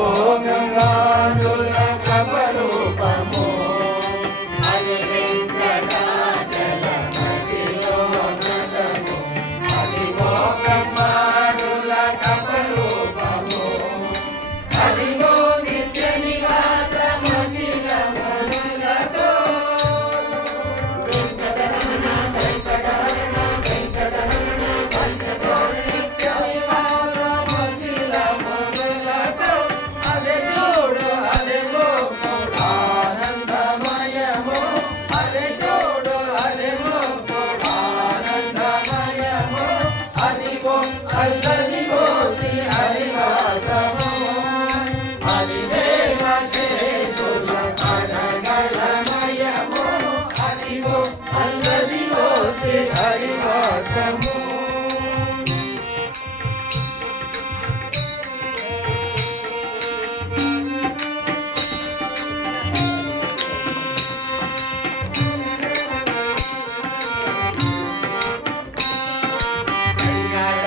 అదిగో గంగాధుల కపరూపము అది వెంకటాచలమతిలో నటము అదిగో గంగాధుల కపరూపము అదిగో నిత్య నివాసమఖిల మనులతో వెంకటరమణ వెంకటరమణ వెంకటరమణ సంకటో నిత్య నివాసమఖిల మనులతో అదే చూడు అదేమో ఆనందమయము అదే చూడు అదేమో ఆనందమయము అదిగో అల్లదిగో శ్రీ హరివాసము అది దేవశేషుల కడగలమయము అదిగో అల్లదిగో శ్రీ హరివాసము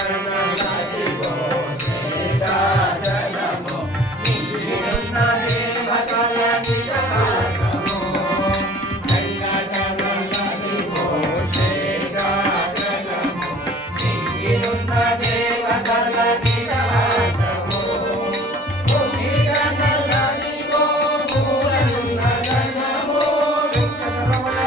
గంగాధరనదిగో శేషాచలము నిండియున్న దేవతల నిజవాసము గంగాధరనదిగో శేషాచలము నిండియున్న దేవతల నిజవాసము పుణ్యగణలదిగో మూలనున్న ధనము వెంకటరమణ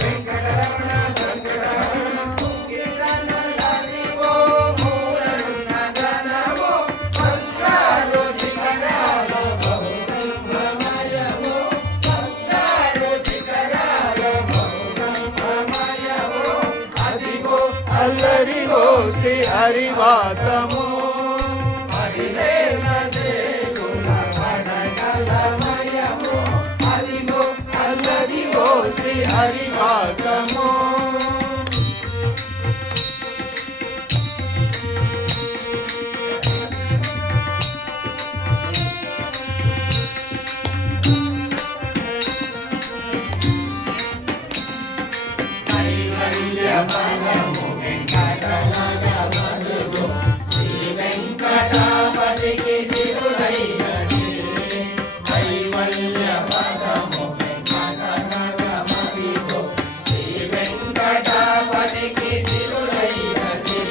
వెంకటరమణ వెంకటరమణ పుణ్యగణలదిగో మూలనున్న ధనము బంగారు శిఖరాల బహుబ్రహ్మమయము బంగారు శిఖరాల బహుబ్రహ్మమయము అదిగో అల్లరిగో శ్రీ హరివాసము అదిలేన శేషుల కడగలమయము అదిగో అల్లదిగో శ్రీ హరివాసము కైవల్యమలము వెంకటనగమదుగు శ్రీ వెంకటాపతికి సిరులైనది కైవల్యమలము వెంకటనగమదిగు శ్రీ వెంకటాపతికి సిరులైనది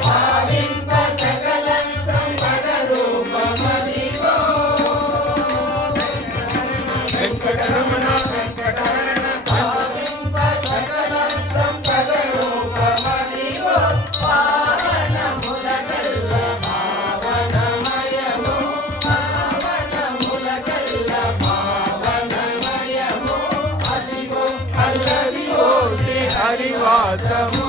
భావింప సకల సంపద రూపమదిగో వెంకటరమణ వెంకటరమణ భావింప సకల సంపద రూపమదిగో పావనములకల్ల పావనమయము పావనములకల్ల పావనమయము అదిగో అల్లదిగో శ్రీ హరివాసము